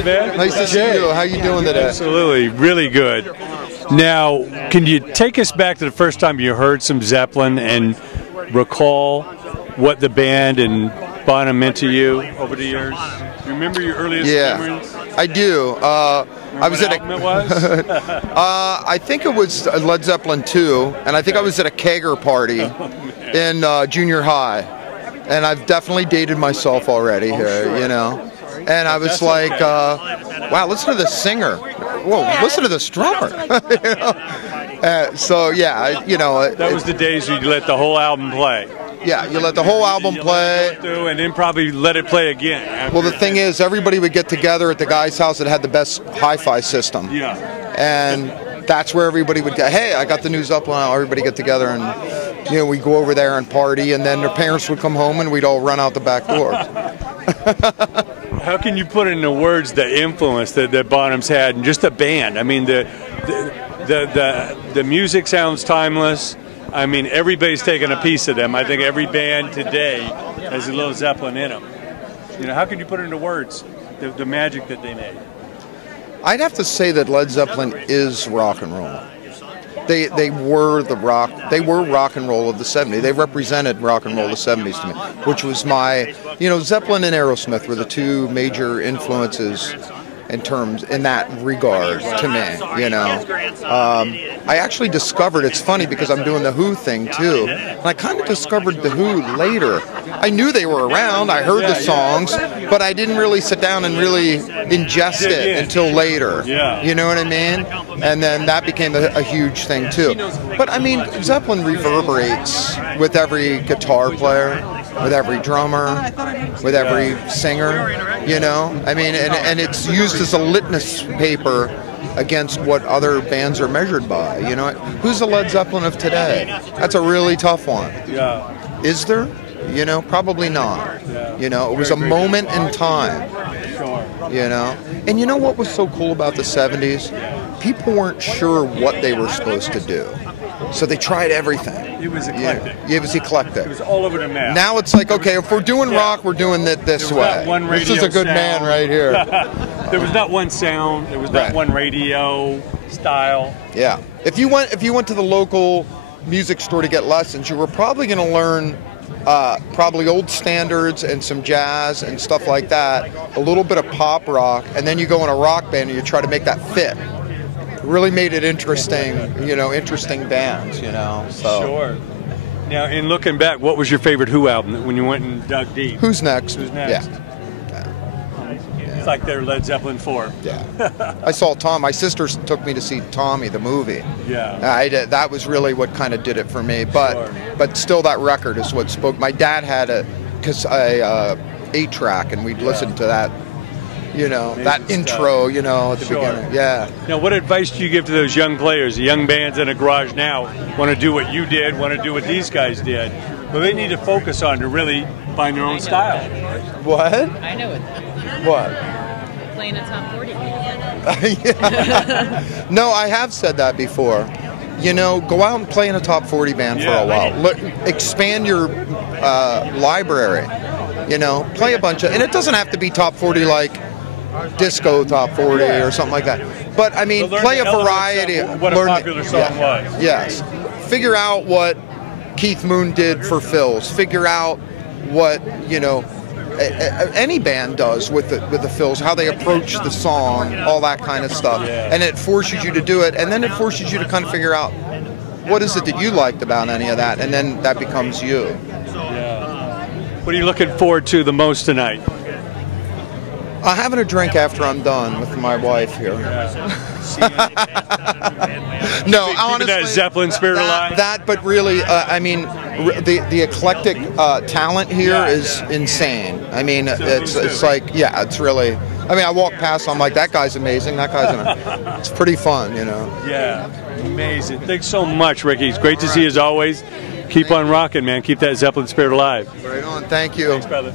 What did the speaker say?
Hi, man. Nice to see you. How you doing today? Absolutely, really good. Now, can you take us back to the first time you heard some Zeppelin and recall what the band and Bonham meant to you over the years? Remember your earliest memories? I do. I was at album it was? I think it was Led Zeppelin 2, and I think I was at a kegger party in junior high. And I've definitely dated myself already here, you know. And I was like, wow, listen to the singer. Whoa, listen to this drummer. You know? So, yeah, you know. That was the days you let the whole album play. Yeah, you let the whole album play. And then probably let it play again. Well, the thing is, everybody would get together at the guy's house that had the best hi-fi system. Yeah. And that's where everybody would go, hey, I got the new Zeppelin. Everybody get together and, you know, we'd go over there and party, and then their parents would come home and we'd all run out the back door. How can you put into words the influence that Bonham's had and just the band? I mean, the music sounds timeless. I mean, everybody's taking a piece of them. I think every band today has a little Zeppelin in them. You know, how can you put it into words, the magic that they made? I'd have to say that Led Zeppelin is rock and roll. They were rock and roll of the 70s. They represented rock and roll of the 70s to me, which was my, you know, Zeppelin and Aerosmith were the two major influences in that regard to me, you know. I actually discovered, it's funny because I'm doing the Who thing too, and I kind of discovered the Who later. I knew they were around, I heard the songs, but I didn't really sit down and really ingest it until later, you know what I mean? And then that became a huge thing too. But I mean, Zeppelin reverberates with every guitar player, with every drummer, with every singer, you know? I mean, and it's used as a litmus paper against what other bands are measured by, you know? Who's the Led Zeppelin of today? That's a really tough one. Yeah. Is there? You know, probably not. Yeah. You know, it was a moment in time. Sure. You know? And you know what was so cool about the 70s? People weren't sure what they were supposed to do. So they tried everything. It was eclectic. Yeah, it was eclectic. It was all over the map. Now it's like, okay, if we're doing rock, we're doing it this way. This is a good man right here. There was not one sound. There was not one radio style. Yeah. If you went to the local music store to get lessons, you were probably going to learn probably old standards and some jazz and stuff like that, a little bit of pop rock, and then you go in a rock band and you try to make that fit. Really made it interesting, you know, interesting bands, you know. So. Sure. Now, in looking back, what was your favorite Who album when you went and dug deep? Who's Next? Who's Next? Yeah. It's like their Led Zeppelin 4. Yeah. I saw Tom. My sister took me to see Tommy, the movie. Yeah. That was really what kind of did it for me. But still, that record is what spoke. My dad had a 8-track, and we'd listen to that. You know, amazing that intro, you know, at the beginning. Yeah. Now, what advice do you give to those young players, the young bands in a garage now, want to do what you did, want to do what these guys did, but they need to focus on to really find their own style? What? I know it. What? Playing a top 40 band. No, I have said that before. You know, go out and play in a top 40 band for a while. Expand your library. You know, play a bunch of, and it doesn't have to be top 40 like disco top 40 or something like that. But I mean, play a variety. What a popular song was. Yes. Figure out what Keith Moon did for fills. Figure out what, you know, any band does with the fills, how they approach the song, all that kind of stuff. And it forces you to do it, and then it forces you to kind of figure out what is it that you liked about any of that, and then that becomes you. Yeah. What are you looking forward to the most tonight? Having a drink after I'm done with my wife here. No, honestly, that Zeppelin spirit alive. That, but really, I mean, the eclectic talent here is insane. I mean, it's like, yeah, it's really. I mean, I walk past, I'm like, that guy's amazing. That guy's, it's pretty fun, you know. Yeah, amazing. Thanks so much, Rikki. It's great to see you as always. Keep on rocking, man. Keep that Zeppelin spirit alive. Right on. Thank you. Thanks, brother.